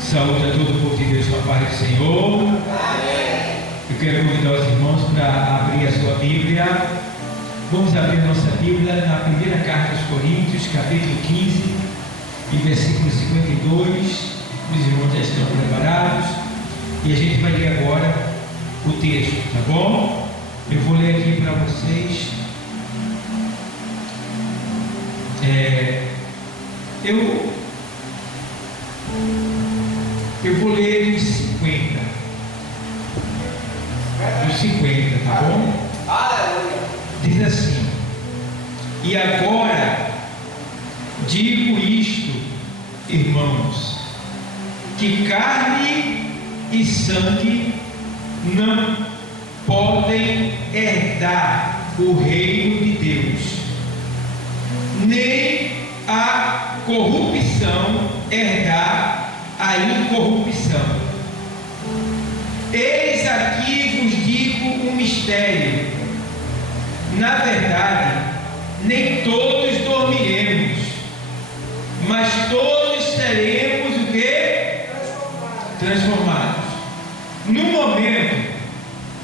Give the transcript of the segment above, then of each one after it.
Saúde a todo o povo de Deus com a paz do Senhor. Amém. Eu quero convidar os irmãos para abrir a sua Bíblia. Vamos abrir nossa Bíblia na primeira carta aos Coríntios, capítulo 15, e versículo 52. Os irmãos já estão preparados e a gente vai ler agora o texto, tá bom? Eu vou ler aqui para vocês. Eu vou ler os 50. Os 50, tá bom? Aleluia. Diz assim: e agora digo isto, irmãos, que carne e sangue não podem herdar o reino de Deus, nem a corrupção herdar a incorrupção. Eis aqui vos digo um mistério: na verdade, nem todos dormiremos, mas todos seremos o quê? Transformados. Num momento,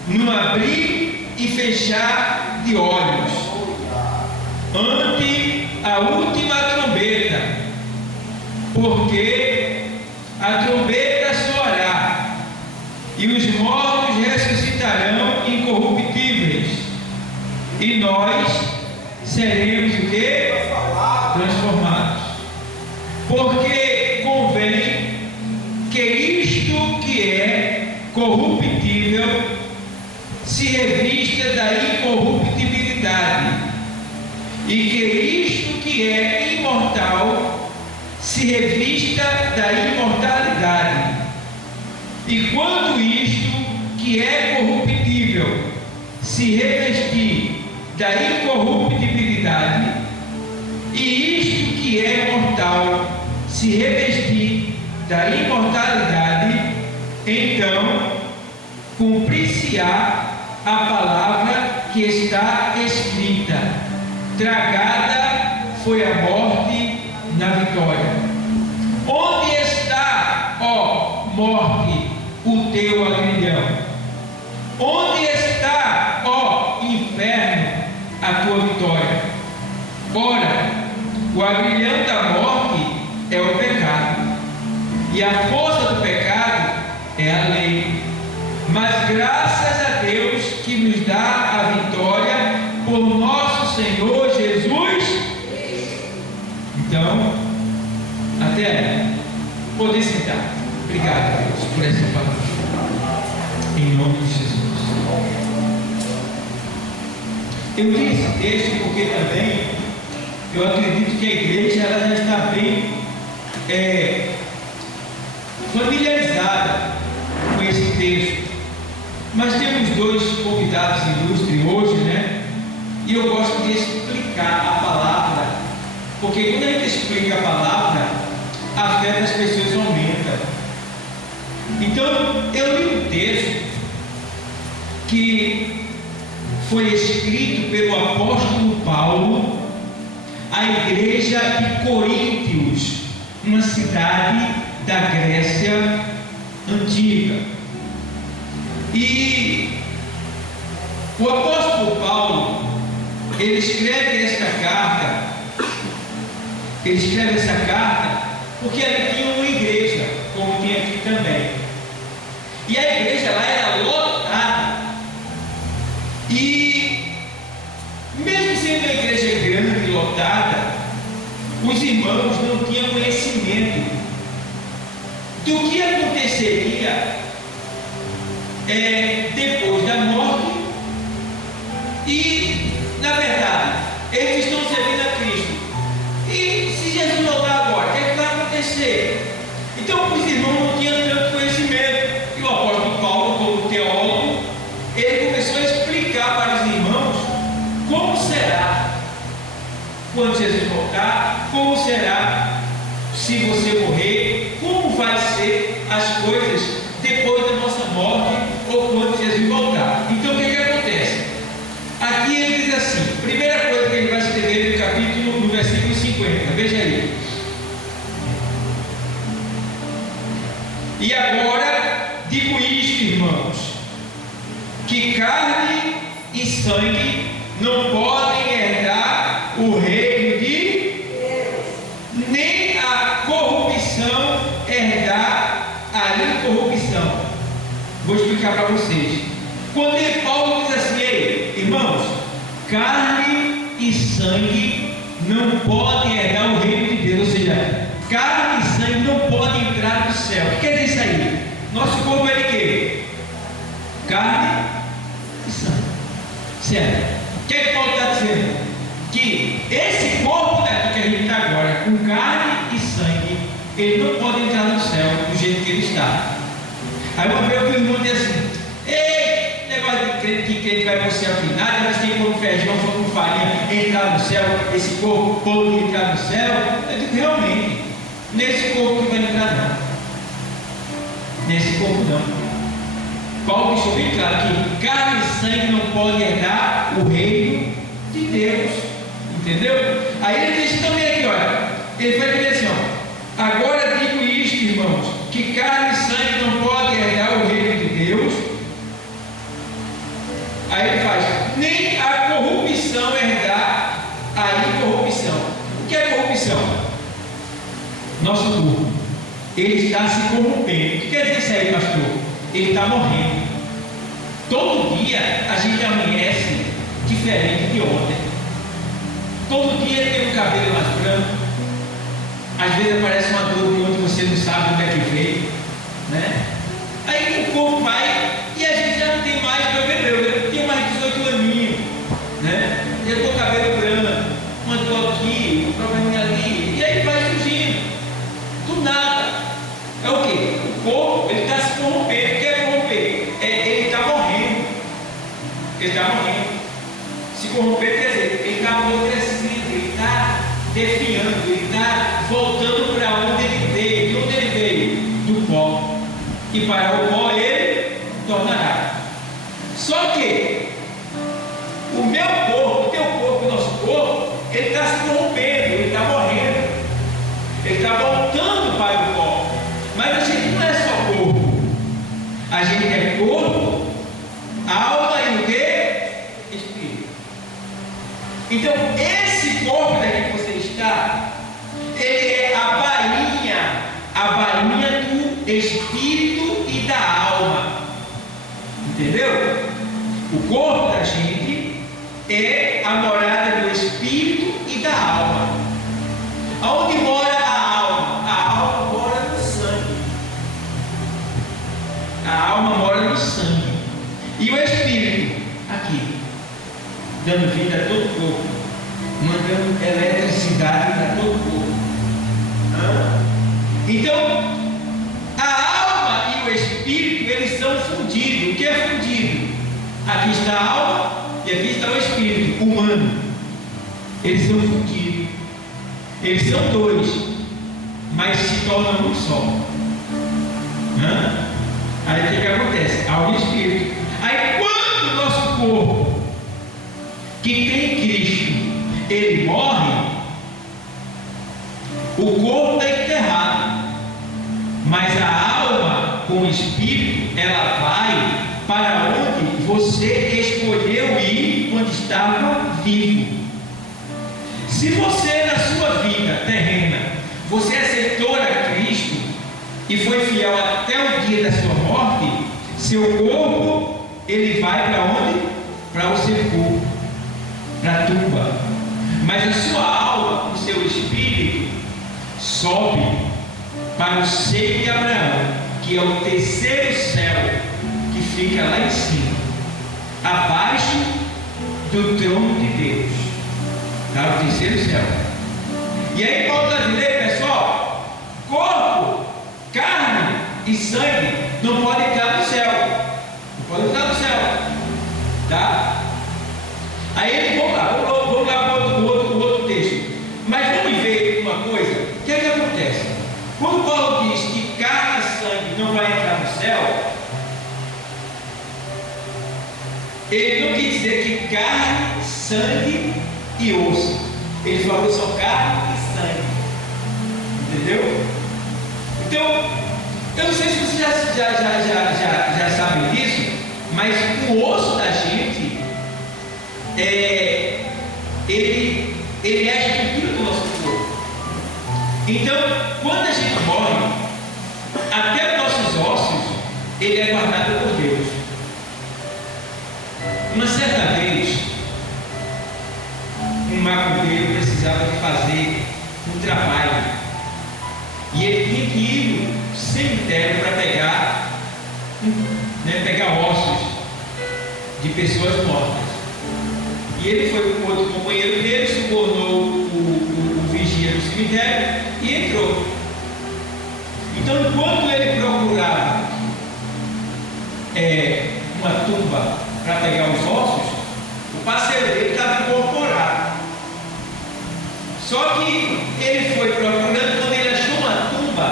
num abrir e fechar de olhos, ante a última trombeta, porque a trombeta soará e os mortos ressuscitarão incorruptíveis, e nós seremos o quê? Transformados. Porque convém que isto que é corruptível se revista da incorruptibilidade, e que isto que é imortal se revista da imortalidade. E quando isto que é corruptível se revestir da incorruptibilidade, e isto que é mortal se revestir da imortalidade, então cumprir-se-á a palavra que está escrita: tragada foi a morte na vitória. Onde está, ó morte, o teu agrilhão? Onde está, ó inferno, a tua vitória? Ora, o agrilhão da morte é o pecado, e a força do pecado é a lei. Mas graças a Deus que nos dá a vitória por nosso Senhor Jesus. Então, até aí. Poder sentar. Obrigado, Deus, por essa palavra. Em nome de Jesus. Eu li esse texto porque também eu acredito que a igreja ela já está bem familiarizada com esse texto. Mas temos dois convidados ilustres hoje, né? E eu gosto de explicar a palavra, porque quando a gente explica a palavra, a fé das pessoas aumenta. Então, eu li um texto que foi escrito pelo apóstolo Paulo à igreja de Coríntios, uma cidade da Grécia antiga. E o apóstolo Paulo, ele escreve essa carta porque ali tinha uma igreja, como tem aqui também. E a igreja lá era lotada. E mesmo sendo uma igreja grande e lotada, os irmãos não tinham conhecimento do que aconteceria depois da morte. E, na verdade, eles estão servindo a Cristo. E se Jesus voltar agora, o que é que vai acontecer? Então, os irmãos não tinham tanto conhecimento. E o apóstolo Paulo, como teólogo, ele começou a explicar para os irmãos como será quando Jesus voltar, como será se você morrer, como vai ser as coisas depois da nossa morte ou quando Jesus voltar. Então, o que acontece? Aqui ele diz assim, primeira coisa que ele vai escrever no capítulo, no versículo 50, veja aí: E agora digo isto, irmãos, que carne e sangue não podem herdar o reino de Deus, nem a corrupção herdar a incorrupção. Vou explicar para vocês. Quando Paulo diz assim: ei, irmãos, carne e sangue não podem herdar o reino de Deus, ou seja, carne e sangue não podem entrar no céu. O que quer dizer isso aí? Nosso corpo é de quê? Carne e sangue. Certo? O que é que Paulo está dizendo? Que esse corpo daqui que a gente está agora, com carne e sangue, ele não pode entrar no céu do jeito que ele está. Aí uma vez o irmão diz assim: ei, negócio de crente que crente vai para o céu que nada, mas quem come feijão, for com farinha, entrar no céu, esse corpo pode entrar no céu. Eu digo: realmente, nesse corpo que vai entrar não. Nesse corpo não. Paulo deixou bem claro que carne e sangue não podem herdar o reino de Deus. Entendeu? Aí ele diz também aqui, olha, ele vai dizer assim, ó: agora digo isto, irmãos, que carne e sangue não podem herdar o reino de Deus. Aí ele faz: nem a corrupção herdar a incorrupção. O que é corrupção? Nosso corpo, ele está se corrompendo. O que quer dizer isso aí, pastor? Ele está morrendo. Todo dia a gente amanhece diferente de ontem. Todo dia tem um cabelo mais branco. Às vezes aparece uma dor de onde você não sabe onde é que veio, né? Aí o corpo vai e a gente já não tem mais cabelo. Eu tenho mais de 18 aninhos, né? Eu estou com cabelo branco, uma dor aqui, um probleminha ali, e aí vai surgindo do nada. É o quê? O corpo, ele está se corrompendo. O que é corromper? Ele está morrendo. Ele está morrendo. Se corromper quer dizer, ele está apodrecendo, ele está definhando, ele está voltando para onde ele veio. De onde ele veio? Do pó. E para o pó ele tornará. Só que o meu corpo, o teu corpo, o nosso corpo, ele está se corrompendo, ele está morrendo. Ele está voltando para o pó. Mas a gente não é só corpo. A gente é corpo, alma e o que? Espírito. Então, esse corpo daqui que você está, ele é a bainha do espírito e da alma. Entendeu? O corpo da gente é a morada do espírito e da alma. Aonde mora a alma? A alma mora no sangue. A alma mora no sangue. E o espírito? Aqui, dando vida a todo o corpo, mandando eletricidade para todo o corpo. Então, a alma e o espírito, eles são fundidos. O que é fundido? Aqui está a alma e aqui está o espírito humano. Eles são fundidos. Eles são dois, mas se tornam um só. Aí o que acontece? Há um espírito. Aí quando o nosso corpo, que tem Cristo, ele morre, o corpo está enterrado, mas a alma com o espírito, ela vai para onde você escolheu ir quando estava vivo. Se você na sua vida terrena, você aceitou a Cristo e foi fiel até o dia da sua morte, seu corpo, ele vai para onde? Para o sepulcro, para a tumba. Mas a sua alma, o seu espírito, sobe para o seio de Abraão, que é o terceiro céu, que fica lá em cima, abaixo do trono de Deus. Está o terceiro céu. E aí Paulo está dizendo: pessoal, corpo, carne e sangue não podem entrar no céu. Não podem entrar no céu. Tá? Aí ele, vamos lá para o outro texto. Mas vamos ver uma coisa. O que é que acontece? Quando Paulo diz que carne e sangue não vai entrar no céu, ele não quis dizer que carne, sangue e osso. Ele falou só carne e sangue. Entendeu? Então, Eu não sei se vocês já sabem disso, mas o osso da gente ele é a estrutura do nosso corpo. Então, quando a gente morre, até os nossos ossos, ele é guardado por Deus. Uma certa vez, um macumbeiro precisava de fazer um trabalho e ele tinha que ir no cemitério para pegar ossos de pessoas mortas. E ele foi com outro companheiro dele, se tornou o vigia do cemitério e entrou. Então, enquanto ele procurava uma tumba para pegar os ossos, o parceiro dele estava incorporado. Só que ele foi procurando, quando ele achou uma tumba,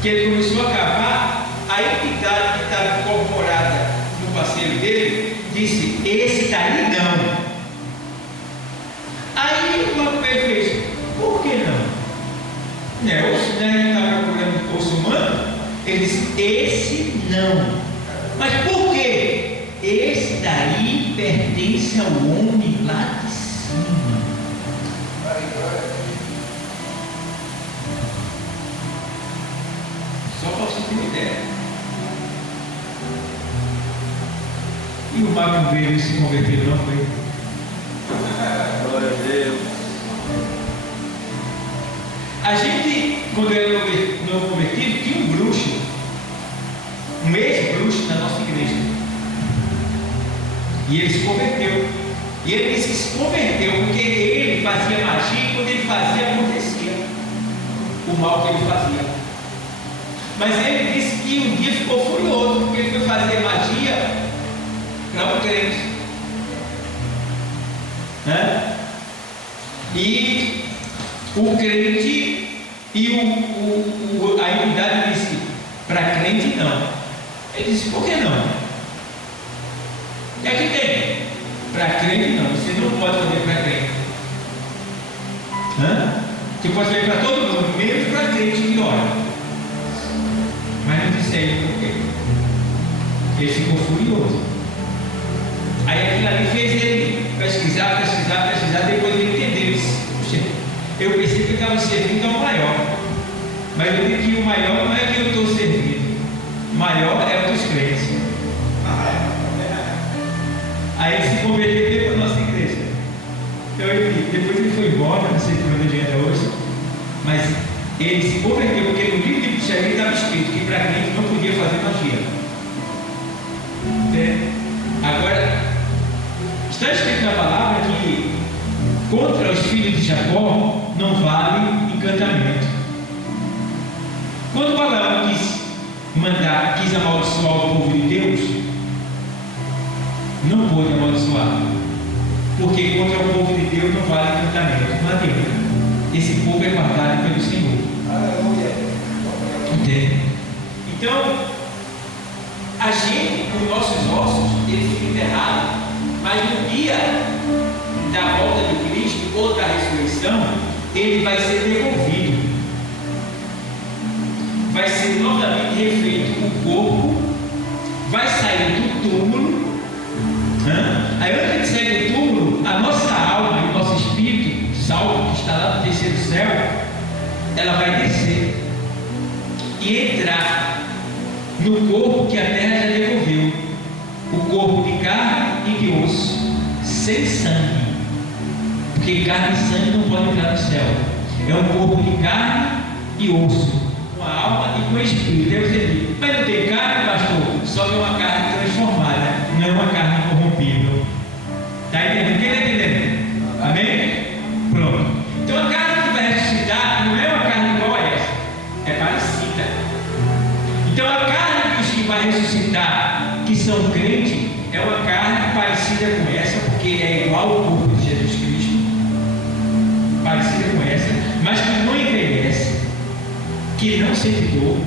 que ele começou a cavar, a entidade que estava incorporada no parceiro dele disse: esse daí não. Aí o macumbeiro fez: por que não? Não é osso, né? Ele estava procurando osso humano. Ele disse: esse não. Mas por quê? Esse daí pertence ao homem lá de cima. Só para você ter uma ideia. E o macumbeiro se converteu, não foi? Glória a Deus. A gente, quando era novo convertido, tinha um bruxo, um ex-bruxo na nossa igreja. E ele se converteu. E ele disse que se converteu porque ele fazia magia e quando ele fazia, acontecia o mal que ele fazia. Mas ele disse que um dia ficou furioso porque ele foi fazer magia para um crente. Né? E o crente e a entidade disse: para crente não. Ele disse: por que não? E aqui tem: para crente não, você não pode fazer para crente. Você pode fazer para todo mundo, menos para crente que ora. Mas não disse ele por quê. Ele ficou furioso. Aí aquilo ali fez ele pesquisar, depois ele entendeu. Ele disse: puxa, eu pensei que eu estava servindo ao maior, mas eu vi que o maior não é que eu estou servindo, o maior é o dos crentes. Aí ele se converteu para a nossa igreja. Então depois ele foi embora, não sei quando ele era hoje, mas ele se converteu porque no livro de bruxaria estava escrito que para crente não podia fazer magia. Agora, está escrito na palavra que contra os filhos de Jacó não vale encantamento. Quando Balaão quis amaldiçoar o povo de Deus, não pôde amaldiçoar, porque contra o povo de Deus não vale encantamento. Não adianta. Esse povo é guardado pelo Senhor. Entende? Então, a gente, os nossos ossos, eles ficam enterrados, mas no dia da volta de Cristo ou da ressurreição, ele vai ser devolvido, vai ser novamente refeito. O corpo vai sair do túmulo. Aí quando a gente sai do túmulo, a nossa alma e o nosso espírito salvo, que está lá no terceiro céu, ela vai descer e entrar no corpo que a terra já devolveu, o corpo de carne e de osso, sem sangue, porque carne e sangue não podem entrar no céu. É um corpo de carne e osso, com a alma e com o espírito. Deve ser, mas não tem carne, pastor? Só que é uma carne transformada, não é uma carne corrompível. Está entendendo? Quem está entendendo? Amém? Pronto. Então a carne que vai ressuscitar não é uma carne igual a essa, é parecida. Então a carne dos que vai ressuscitar, que são crentes, é uma carne parecida com essa, porque é igual ao corpo de Jesus Cristo, parecida com essa, mas que não envelhece, que não sente dor,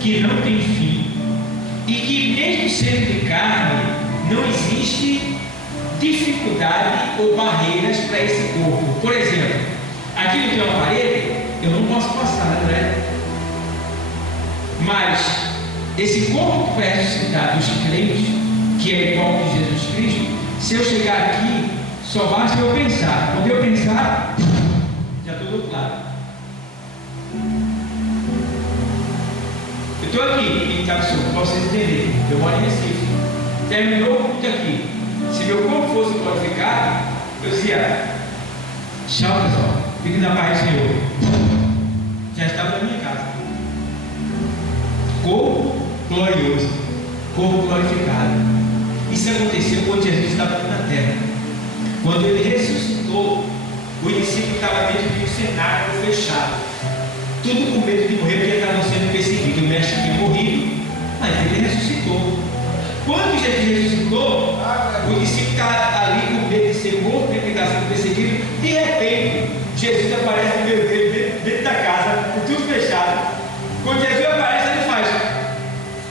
que não tem fim, e que mesmo sendo de carne, não existe dificuldade ou barreiras para esse corpo. Por exemplo, aqui não tem uma parede, eu não posso passar, não é? Mas esse corpo que foi ressuscitado dos crentes, que é igual ao de Jesus Cristo, se eu chegar aqui, só basta eu pensar. Quando eu pensar, já estou do outro lado. Eu estou aqui em Itaçu, para vocês entenderem. Eu moro em Recife. Terminou o culto aqui. Se meu corpo fosse glorificado, eu dizia: tchau, pessoal, fique na paz do Senhor. Já estava na minha casa. Corpo glorioso, corpo glorificado. Isso aconteceu quando Jesus estava aqui na terra. Quando ele ressuscitou, o discípulo estava dentro de um cenário fechado, tudo com medo de morrer, porque estavam sendo perseguidos. O mestre tinha morrido, mas ele ressuscitou. Quando Jesus ressuscitou, o discípulo está ali com medo de ser morto, porque está sendo perseguido. De repente, Jesus aparece no meio dele, dentro da casa, com tudo fechado. Quando Jesus aparece, ele faz: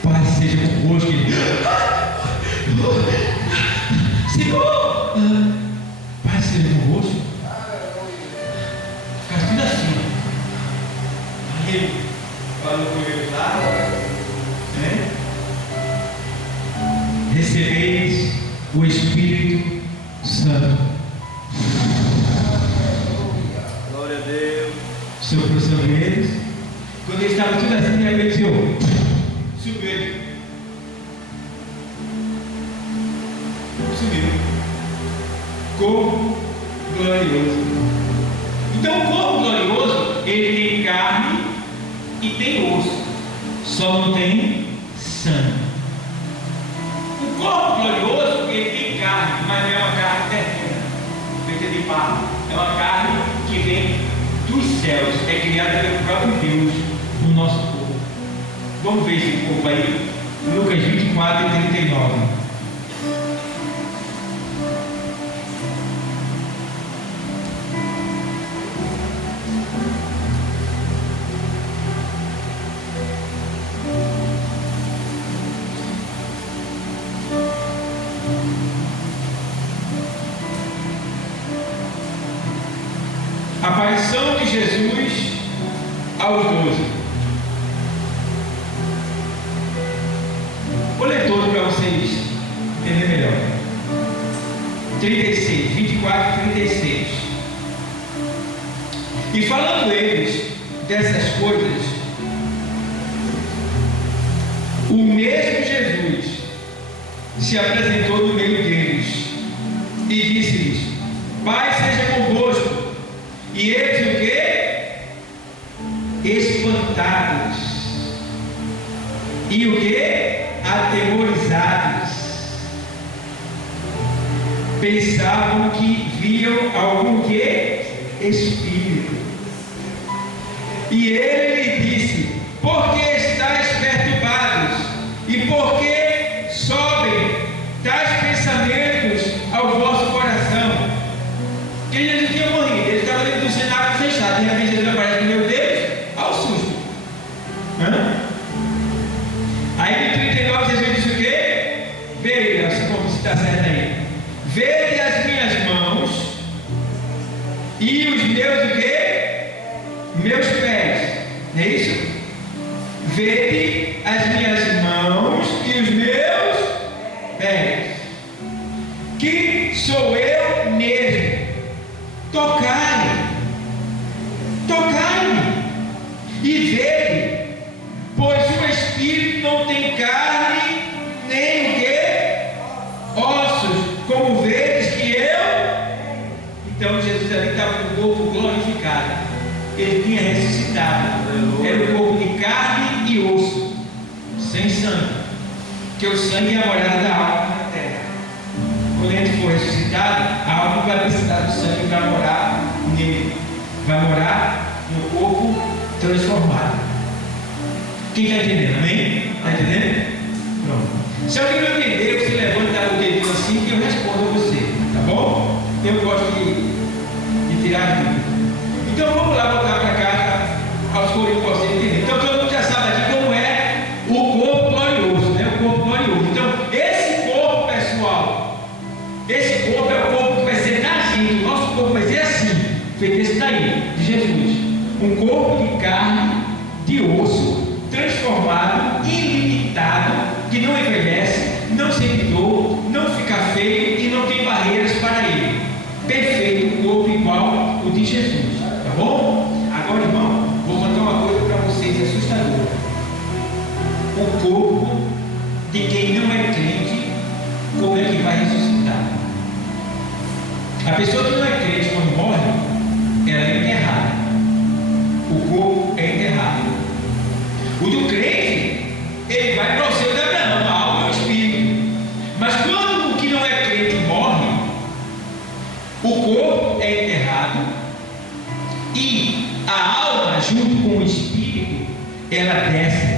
Pai seja convosco. Senhor, Pai seja convosco. Fica tudo assim. Aí ele falou com ele lá, né? Recebeis o Espírito Santo. Glória a Deus. Soprou sobre eles. Quando eles estavam tudo assim, de repente, Senhor, subiu ele. Subiu. Corpo glorioso. Então, o corpo glorioso, ele tem carne e tem osso, só não tem sangue. O corpo glorioso, ele tem carne, mas não é uma carne terrena, feita de barro. É uma carne que vem dos céus, é criada pelo próprio Deus no nosso corpo. Vamos ver esse corpo aí, Lucas 24 e 39. Aparição de Jesus aos 12. Vou ler todo para vocês entenderem melhor. 36, 24 e 36. E falando eles dessas coisas, o mesmo Jesus se apresentou no meio deles e disse-lhes: Pai seja convosco. E eles o que? Espantados. E o que? Atemorizados. Pensavam que viam algum que? Espírito. E ele lhe disse: por que estáis perturbados? E por que sobem tais pensamentos ao vosso coração? Que Jesus tinha morrido, ele estava dentro do cenário fechado. De repente Jesus aparece: meu Deus, ao susto. Aí no 39 Jesus disse o quê? Vede, assim como se está certo aí. Vede as minhas mãos e os meus o quê? Meus pés. Não é isso? Vede as minhas mãos e os meus pés. Que sou eu mesmo. Tocai-me e vede, pois o Espírito não tem carne, nem o que? Ossos, como vedes que eu. Então Jesus ali estava com o corpo glorificado, ele tinha ressuscitado. Era o corpo de carne e osso, sem sangue, porque o sangue é a morada da alma na terra. Quando ele for ressuscitado, a alma vai precisar do sangue para morar nele, vai morar no corpo transformado. Quem está entendendo? Amém? Está entendendo? Pronto. Se alguém não entender, você levanta o dedinho assim que eu respondo a você, tá bom? Eu gosto de tirar dúvida. Então vamos lá voltar para a carta aos Coríntios para você entender. Então todo mundo já sabe aqui como é o corpo glorioso, né? O corpo glorioso. Então esse corpo, pessoal, esse corpo é o corpo que vai ser da gente. O nosso corpo vai ser assim, feito esse daí, de Jesus. Um corpo de carne, de osso, transformado que não envelhece, não sente dor, não fica feio e não tem barreiras para ele. Perfeito, corpo igual o de Jesus. Tá bom? Agora, irmão, vou contar uma coisa para vocês assustadora. O corpo de quem não é crente, como é que vai ressuscitar? A pessoa que não é crente, quando morre, ela é enterrada. O corpo é enterrado. O do crente, ele vai para o céu de Abraão, a alma e o espírito. Mas quando o que não é crente morre, o corpo é enterrado e a alma, junto com o espírito, ela desce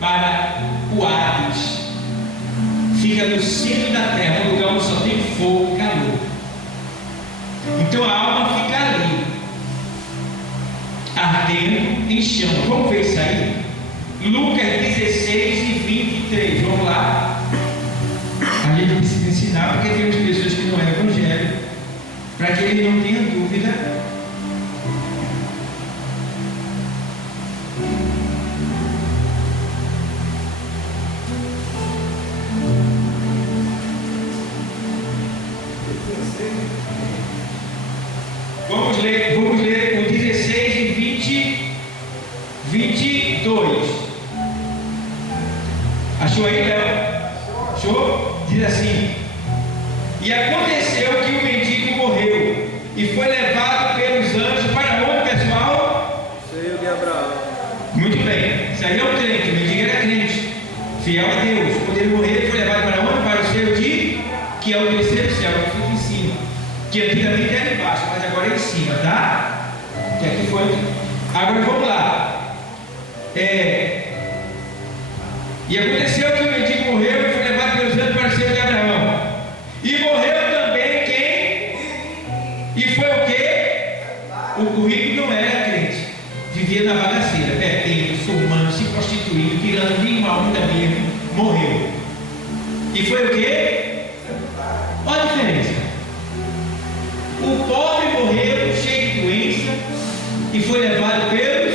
para o Hades. Fica no centro da terra, um lugar onde só tem fogo e calor. Então a alma fica ali, ardendo em chama. Vamos ver isso aí? Lucas 16 e 23. Vamos lá. A gente precisa ensinar, porque temos pessoas que não é evangelho, para que ele não tenha dúvida. Vamos ler o 16 e 22. Achou aí, Léo? Achou? Diz assim: e aconteceu que o mendigo morreu e foi levado pelos anjos para onde, pessoal? Seio de Abraão. Muito bem, isso aí é um crente, o mendigo era crente, fiel a Deus. Quando ele morreu, ele foi levado para onde? Para o seio de, que é o terceiro céu, que fica em cima, que antigamente era embaixo, mas agora é em cima, tá? Que aqui foi. Agora vamos lá. E aconteceu que o mendigo morreu e foi levado pelos anjos para o seio de Abraão. E morreu também quem? E foi o quê? O rico não era crente, vivia na bagaceira, bebendo, fumando, se prostituindo, tirando vinho mal ainda mesmo, morreu. E foi o quê? Olha a diferença. O pobre morreu cheio de doença e foi levado pelos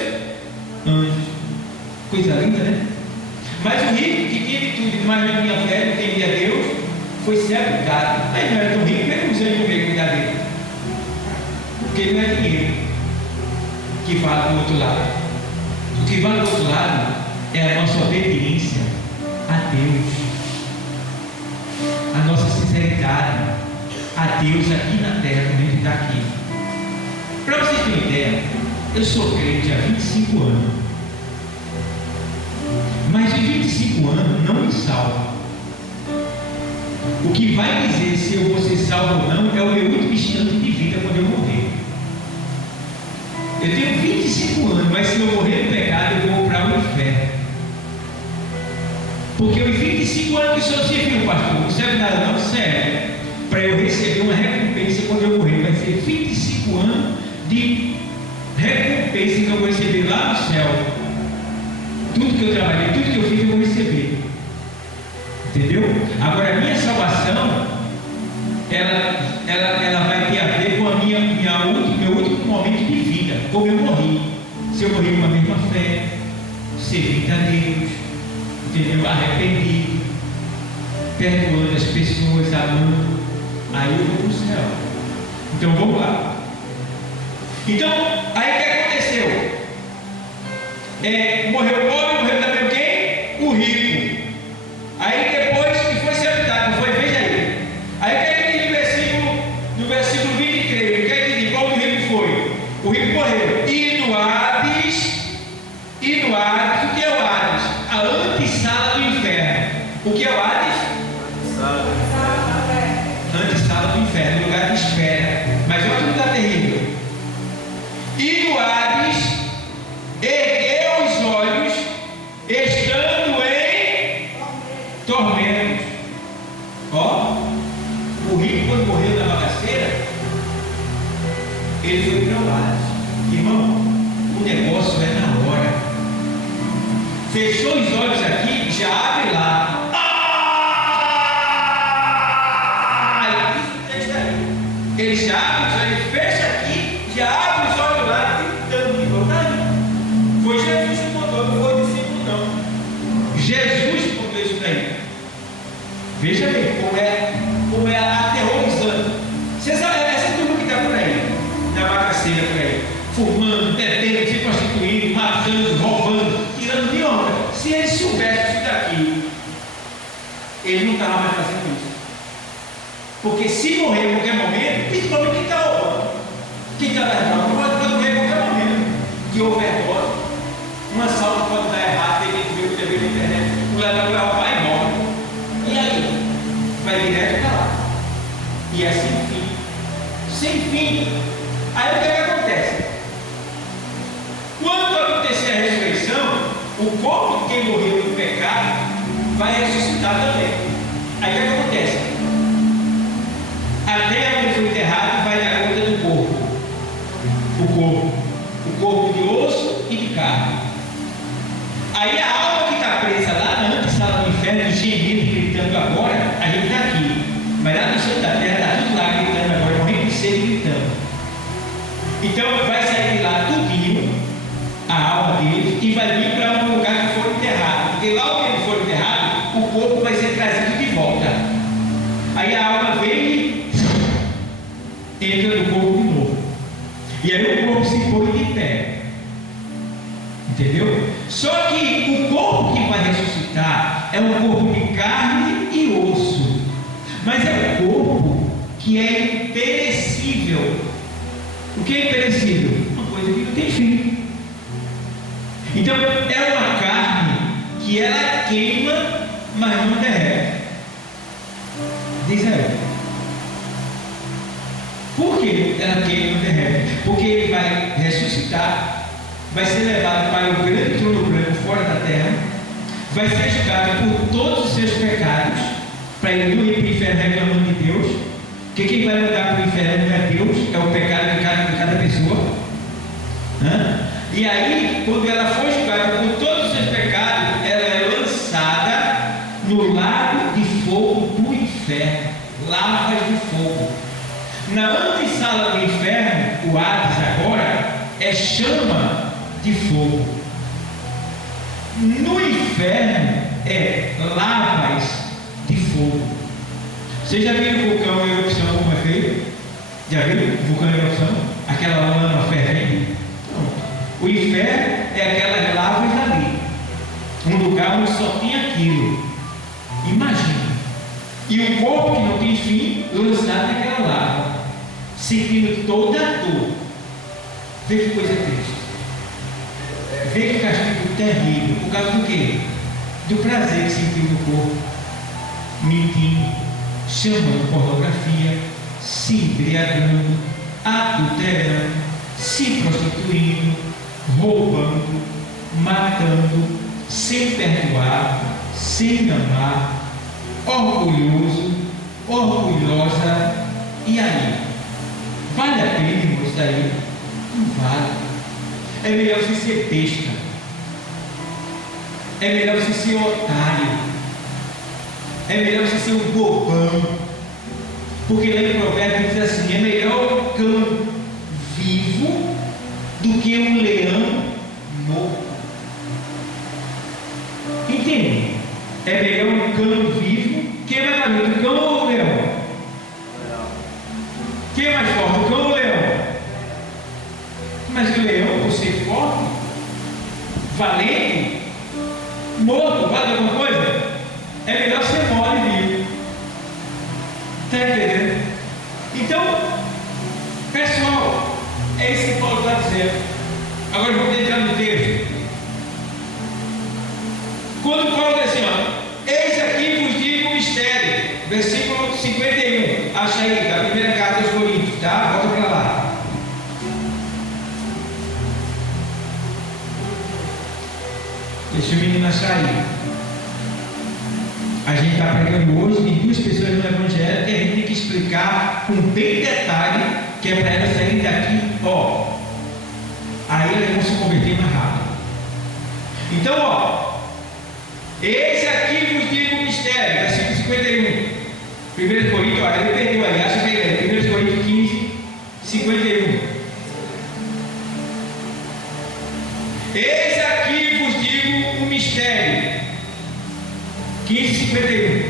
anjos. Coisa linda, né? Mas o rico, que tinha de tudo, mas não tinha fé, não temia Deus, foi sepultado. Mas não era tão rico, ele não sei como ele cuidar dele. Porque não é dinheiro que vale do outro lado. O que vale do outro lado é a nossa obediência a Deus, a nossa sinceridade a Deus aqui na terra, como ele está aqui. Para vocês terem uma ideia, eu sou crente há 25 anos. Mas de 25 anos não me salva. O que vai dizer se eu vou ser salvo ou não é o meu último instante de vida quando eu morrer. Eu tenho 25 anos, mas se eu morrer no pecado, eu vou para o inferno. Porque os 25 anos que o senhor serviu, pastor, não serve nada, não serve para eu receber uma recompensa quando eu morrer. Vai ser 25 anos de recompensa que eu vou receber lá no céu. Tudo que eu trabalhei, tudo que eu fiz, eu vou receber. Entendeu? Agora, a minha salvação, ela vai ter a ver com a meu último momento de vida, como eu morri. Se eu morri com a mesma fé, servindo a Deus, entendeu? Arrependido, perdoando as pessoas, amando, aí eu vou para o céu. Então vamos lá. Então, aí o que aconteceu? Morreu o pobre, morreu também quem? O rico. Aí depois que foi sepultado, foi, veja aí. Aí o que é que diz no versículo 23? O que é que diz? Qual o rico foi? O rico morreu. E no Hades, o que é o Hades? A antessala do inferno. O que é o Hades? Antessala do inferno, lugar de espera. Mas olha que lugar terrível. E no Hades, ergueu os olhos, estando em tormentos. Ó, o rico, quando morreu na bagaceira, ele foi para o Hades. Irmão, o negócio é na hora. Fechou os olhos aqui, já abre lá. Ele já abre, ele fecha aqui, já abre os olhos lá, tentando me botar. Foi Jesus que botou, não foi o discípulo não. ele não estava mais fazendo isso. Porque se morrer em qualquer momento, principalmente quem está roubando, quem está nas drogas, pode morrer em qualquer momento. De overdose, um assalto pode dar errado, tem gente que vê na internet, o ladrão vai roubar e morre. E aí? Vai direto para lá. E é sem fim. Sem fim. Aí o que acontece? Quando acontecer a ressurreição, o corpo de quem morreu no pecado vai ressuscitar também. Aí o que acontece? A terra onde foi enterrado vai dar conta do corpo. O corpo de osso e de carne. Aí a alma que está presa lá na antessala do inferno, gemendo, gritando agora, a gente está aqui. Mas lá no centro da terra está tudo lá gritando agora, morrendo de sede gritando. Então vai sair de lá tudinho, a alma deles, e vai vir para um lugar que for enterrado. Porque lá onde ele for enterrado, o corpo vai ser trazido de volta. Aí a alma vem e entra no corpo de novo. E aí o corpo se põe de pé. Entendeu? Só que o corpo que vai ressuscitar é um corpo de carne e osso. Mas é um corpo que é imperecível. O que é imperecível? Uma coisa que não tem fim. Então é uma carne que ela queima, mas não derrete. Diz aí. Por que ela queima e não derrete? Porque ele vai ressuscitar, vai ser levado para o grande trono branco fora da terra, vai ser julgado por todos os seus pecados, para ele não ir para o inferno reclamando de Deus, porque quem vai mandar para o inferno não é Deus, é o pecado de cada pessoa. E aí, quando ela for julgada por todos os seus pecados, ela é lançada no lago de fogo do inferno, lavas de fogo. Na antessala do inferno, o Hades agora é chama de fogo. No inferno é lavas de fogo. Vocês já viram o vulcão em erupção como é feito? Já viram o vulcão em erupção? Aquela lama fervendo? O inferno é aquelas lavas ali. Um lugar onde só tem aquilo. Imagina. E um corpo que não tem fim, lançado naquela lava, sentindo toda a dor. Vê que coisa triste. Vê que castigo terrível. Por causa do quê? Do prazer que sentiu no corpo. Mentindo, chamando pornografia, se embriagando, adulterando, se prostituindo, roubando, matando, sem perdoar, sem amar, orgulhoso, orgulhosa. E aí? Vale a pena, irmão, isso daí? Não vale. É melhor você ser besta. É melhor você ser otário. É melhor você ser um bobão. Porque lá em Provérbios diz assim: é melhor um cão vivo do que um leão morto. Entende? É melhor um cão vivo. Quem é mais bonito, o cão ou o leão? Quem é mais forte, o cão ou o leão? Mas o leão, por ser forte, valente, morto, vale alguma coisa? É melhor ser mole e vivo. Está entendendo? Então, pessoal, é isso que Paulo está dizendo. Agora vamos entrar no texto. Quando Paulo diz assim, ó, eis aqui vos digo o mistério, versículo 51, acha aí, da primeira carta aos Coríntios, tá? Volta para lá. Deixa o menino achar aí. A gente está pregando hoje de duas pessoas no Evangelho que a gente tem que explicar com bem detalhe, que é para elas saírem daqui, ó. Aí elas vão se converter mais rápido. Então, ó, esse aqui vos digo o mistério, versículo 51. 1 Coríntios, olha, ele perdeu aí, acha que ele é 1 Coríntios 15, 51. Eis aqui vos digo o mistério. 15:51.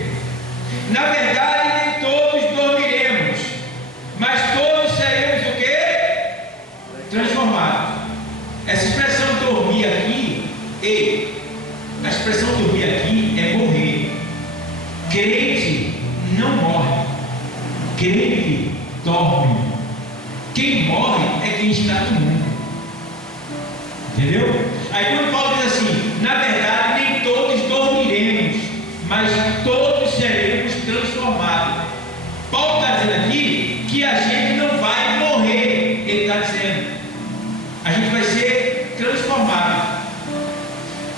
Na verdade, nem todos dormiremos, mas todos seremos o quê? Transformados. Essa expressão dormir aqui, a expressão dormir aqui é morrer. crente não morre, crente dorme. Quem morre é quem está no mundo. Entendeu? Aí quando Paulo diz assim, na verdade nem todos dormiremos, mas todos seremos transformados. Paulo está dizendo aqui que a gente não vai morrer. Ele está dizendo, a gente vai ser transformado.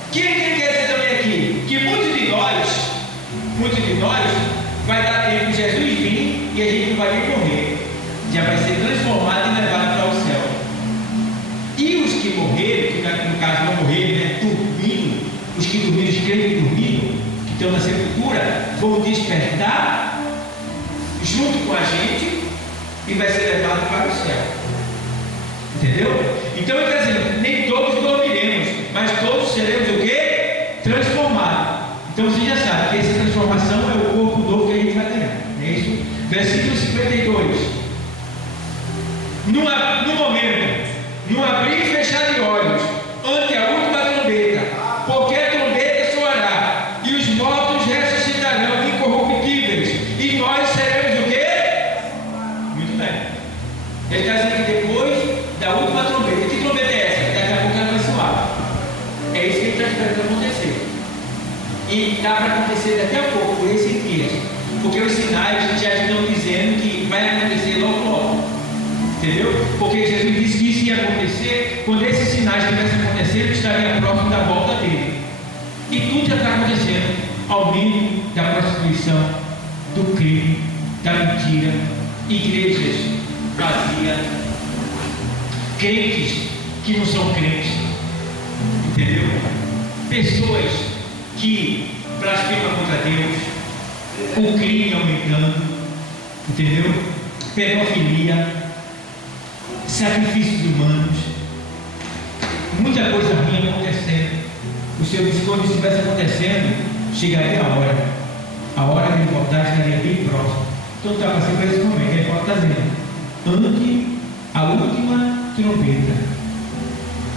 O que ele quer dizer também aqui? Que muitos de nós vai dar tempo de Jesus vir e a gente não vai nem morrer, já vai ser transformado e levado para o céu. E os que morreram, que no caso não morreram, né, dormindo, os que dormiram, os crentes que dormiram, que estão na sepultura, vão despertar junto com a gente e vai ser levado para o céu. Entendeu? Então ele está dizendo, nem todos dormiremos, mas todos seremos o quê? Transformados. Então você já sabe que essa transformação é o corpo novo que a gente vai ganhar. É isso? Versículo 52. No momento, no abrir e fechar de olhos, ante a última trombeta, porque a trombeta soará, e os mortos ressuscitarão incorruptíveis, e nós seremos o quê? Muito bem. Ele está dizendo que depois da última trombeta, que trombeta é essa? Daqui a pouco ela vai soar. É isso que ele está esperando acontecer. E está para acontecer daqui a pouco, por esses dias, porque os sinais já estão dizendo que vai acontecer logo logo. Entendeu? Porque Jesus disse que isso ia acontecer quando esses sinais estivessem acontecendo, estaria próximo da volta dele. E tudo já está acontecendo, aumento da prostituição, do crime, da mentira, igrejas vazias, crentes que não são crentes, entendeu? Pessoas que blasfemam contra Deus, o crime aumentando, entendeu? Pedofilia, sacrifícios humanos, muita coisa ruim acontecendo. O Senhor disse que quando isso estivesse acontecendo, chegaria a hora de ele voltar estaria bem próximo. Então está passando por esse momento, ele está dizendo, ante a última trombeta.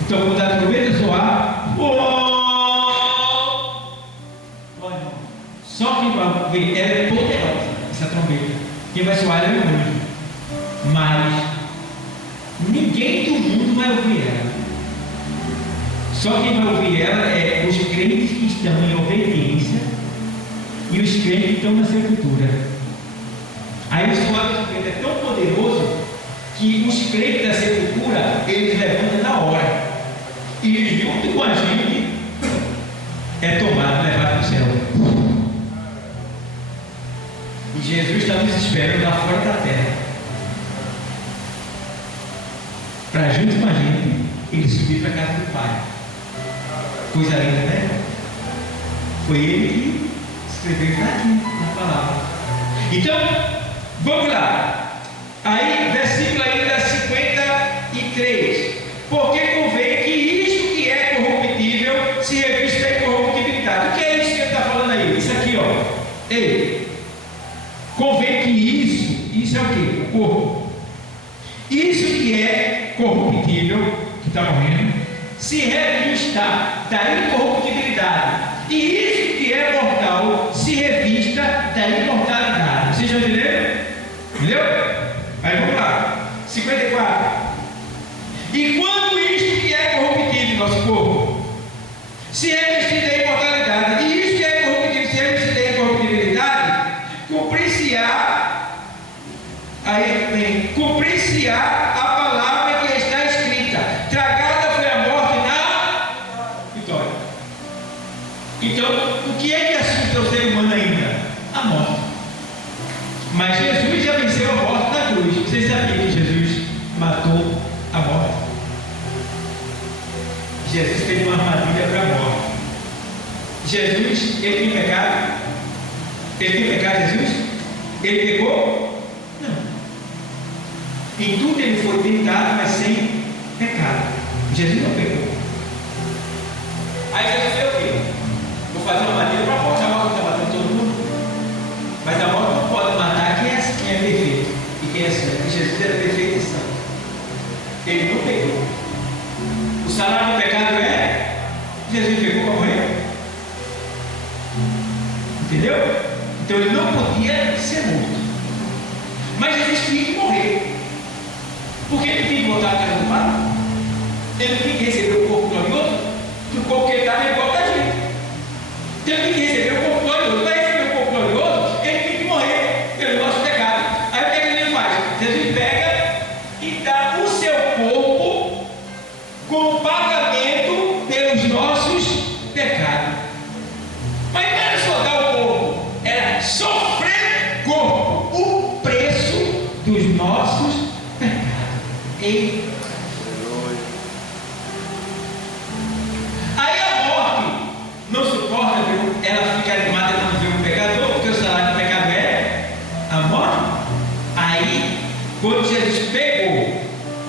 Então quando a trombeta soar, só quem vai ver, ela é poderosa, essa trombeta. Quem vai soar é o anjo, mas ninguém do mundo vai ouvir ela. Só quem vai ouvir ela é os crentes que estão em obediência e os crentes que estão na sepultura. Aí o soar da trombeta é tão poderoso que os crentes da sepultura eles levantam na hora e junto com a gente é tomado, levado para o céu. E Jesus está nos esperando lá fora da terra, para junto com a gente ele subir para a casa do Pai. Coisa linda, né? Foi ele que escreveu isso aqui na palavra. Então, vamos lá. Aí, versículo ainda 53. Porque convém que isto que é corruptível se revista em corruptibilidade. O que é isso que ele está falando aí? Isso aqui, ó. Ei, convém que isso é o que? O corpo. Isso que é corruptível, que está morrendo, se revista da incorruptibilidade. E isso que é mortal se revista da imortalidade. Vocês já entenderam? Entendeu? Aí vamos lá. 54. E quando isto que é corruptível, nosso corpo, se revestir da imortalidade, e isso que é corruptível se revestir da incorruptibilidade, cumprir-se-á, aí vem, cumprir-se-á a palavra que está escrita: tragada foi a morte na vitória. Então, o que é que assusta o ser humano ainda? A morte. Mas Jesus já venceu a morte na cruz. Vocês sabiam que Jesus matou a morte? Jesus fez uma armadilha para a morte. Jesus, ele tem pecado? Ele tem pecado, Jesus? Ele pecou? Não. Em tudo ele foi tentado, mas sem pecado. Jesus não pecou. Aí Jesus fez o quê? Vou fazer uma armadilha para a morte. A morte está matando todo mundo. Mas a morte não pode matar quem é perfeito e quem é santo. E Jesus era perfeito e santo. Ele não pecou. O salário do pecado é? Jesus pecou para morrer. Entendeu? Então ele não podia ser morto. Mas Jesus tinha que morrer. Porque ele tinha que voltar à casa do Pai. Ele tinha que receber o corpo glorioso, que o corpo que ele estava é igual a gente. Então ele tinha que receber o corpo glorioso. Para receber o corpo glorioso, ele tinha que morrer pelo nosso pecado. Aí o que ele faz? Jesus pega e dá o seu corpo como pagamento pelos nossos pecados. Mas não era só dar o corpo, era sofrer o corpo, o preço dos nossos pecados. Ei. Aí a morte não suporta, ela fica animada quando vê um pecador, porque o salário do pecado é a morte. Aí, quando Jesus pegou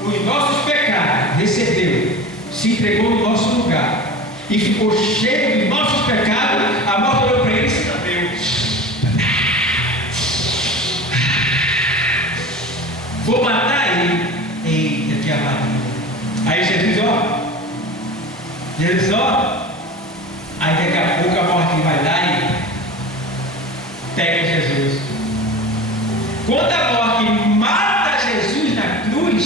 os nossos pecados, recebeu, se entregou no nosso lugar e ficou cheio dos nossos pecados, a morte olhou para ele e se lambeu. Vou matar ele. Eita, que amado. Aí Jesus, aí daqui a pouco a morte vai lá e pega Jesus. Quando a morte mata Jesus na cruz,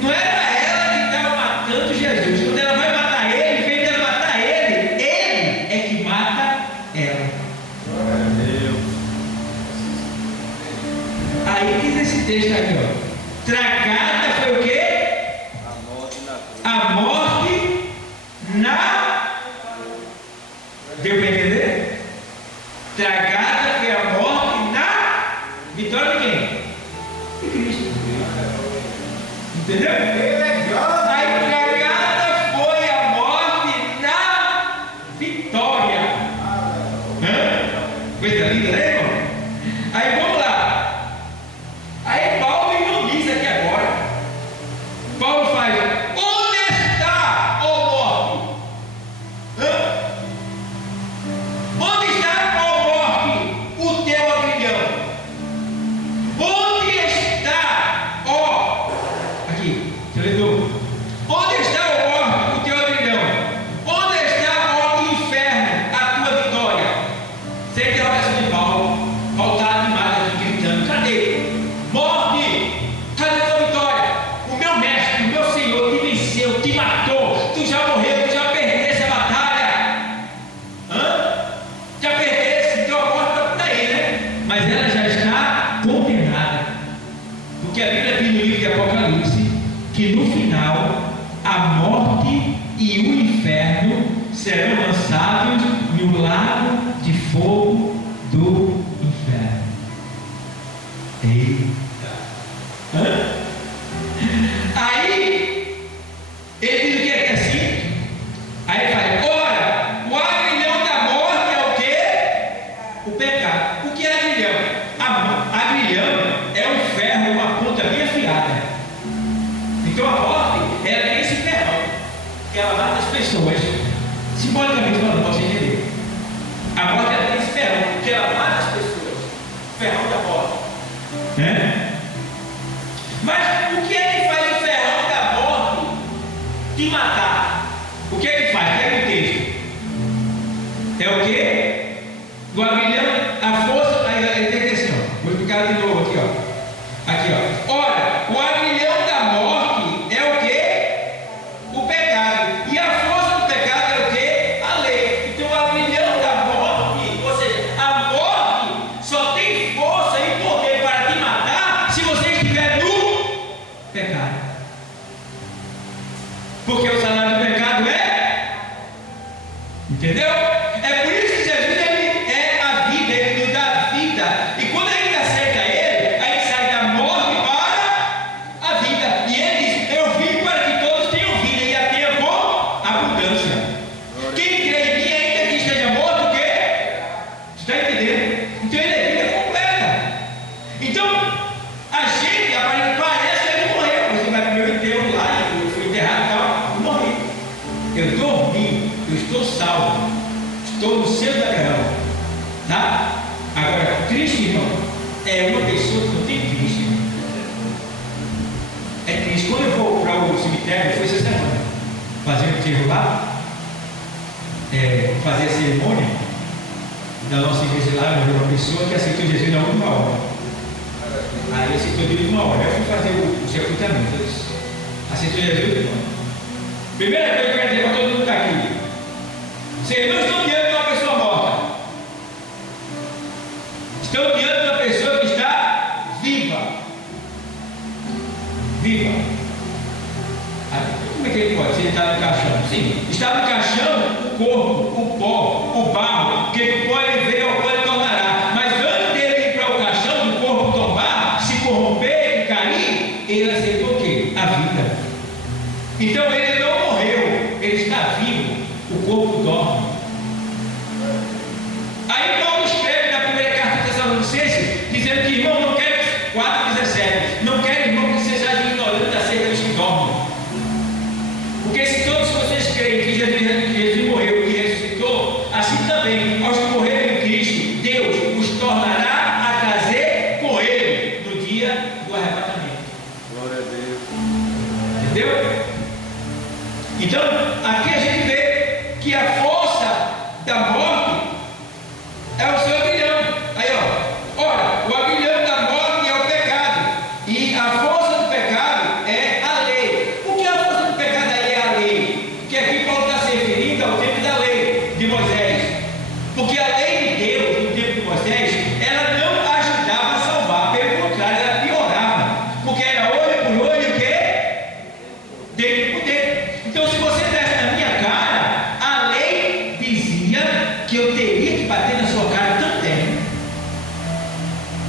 não era ela que estava matando Jesus. Quando ela vai matar ele, em vez de ela matar ele é que mata ela. Glória a Deus. Aí diz esse texto aí, ó. Tragada foi o quê? A morte na cruz. A morte na... Deu para entender? Tragada foi a morte na vitória de quem? De Cristo. Entendeu? Aí tragada foi a morte na vitória. Coisa linda, né, irmão? Aí vamos lá. Aí Paulo não diz aqui agora. Paulo faz: onde está, ó morte? Onde está, ó morte, o teu aguilhão? Onde está, ó? Aqui, seletor. Onde está, ó morte, o teu aguilhão? Onde está, ó inferno, a tua vitória? Sem interrogação de Paulo. Paulo está animado aqui, gritando: cadê? Morte, cadê a tua vitória? O meu mestre, o meu Senhor te venceu, te matou, tu já morreu, tu já perdeste a batalha. Já perdeste, então a morte está por aí, né? Mas ela já está condenada. Porque a Bíblia diz no livro de Apocalipse que no final a morte e o inferno serão lançados no lago de fogo do inferno. Eita! Aí ele diz o que é assim? Aí ele fala: ora, o aguilhão da morte é o quê? O pecado. O que é aguilhão? Aguilhão é um ferro, uma ponta bem afiada. Então a morte, ela tem esse ferrão, que ela mata as pessoas. Simbolicamente falando, posso entender. A morte, ela tem esse ferrão, que ela mata as pessoas. Ferrão da morte. Né? Mas o que é que faz o ferrão da morte te matar? O que é que faz? Pega o texto. É o quê? Do aguilhão, a força. Aí tem que assim, ó. Vou explicar de novo aqui, ó. Aqui, ó. Ora, o aguilhão da morte é o quê? O pecado. E a força do pecado é o quê? A lei. Então o aguilhão da morte, ou seja, a morte só tem força e poder para te matar se você estiver no pecado. Porque o salário do pecado é... Entendeu? É por isso que Jesus, ele é a vida, ele nos dá a vida. E quando a gente aceita ele, a gente sai da morte para a vida. E ele diz: eu vim para que todos tenham vida e a tenham com abundância. Quem crê em mim, ainda que esteja morto, o quê? Você está entendendo? Então ele é vida completa. Então, a gente parece que ele morreu. Você vai para o meu enterro lá, eu fui enterrado e tal, eu morri. Eu dormi, eu estou salvo, estou no seio da gaiola, tá? Agora, Cristo, irmão, é uma pessoa que não tem Cristo. É Cristo. Quando eu vou para o cemitério, foi essa semana, fazer um enterro lá, fazer a cerimônia, da nossa igreja lá, uma pessoa que aceitou Jesus na última hora. Aí aceitou de última hora. Eu fui fazer o sepultamento. Eu disse, aceitou Jesus? Primeira coisa que eu quero dizer para todo mundo que está aqui: vocês não estão diante de uma pessoa morta, estão diante de uma pessoa que está viva. Viva. Como é que ele pode? Se ele está no caixão? Sim, está no caixão o corpo, o pó, o barro, que o pó ele veio ao pó ele tornará. Mas antes dele ir para o caixão, do corpo tombar, se corromper e cair, ele aceitou o quê? A vida. Então ele não morreu, ele está vivo, o corpo dorme. Aí Paulo escreve na primeira carta de Tessalonicenses, dizendo que irmão não quer, 4,17, não quer irmão que seja ignorante acerca dos que dormem. Porque se todos vocês creem que Jesus morreu e ressuscitou, assim também aos que morreram em Cristo, Deus os tornará a trazer com Ele no dia do arrebatamento. Glória a Deus. Entendeu? Então, aqui a gente vê que a força da morte é o seu aguilhão. Aí, ó, ora, o aguilhão da morte é o pecado, e a força do pecado é a lei. Por que a força do pecado aí é a lei? Porque aqui Paulo está se referindo ao tempo da lei de Moisés. Porque a lei de Deus, no tempo de Moisés, ela não ajudava a salvar, pelo contrário, ela piorava. Porque era olho por olho, o quê? Dente por dente. Então, se você desse na minha cara, a lei dizia que eu teria que bater na sua cara também.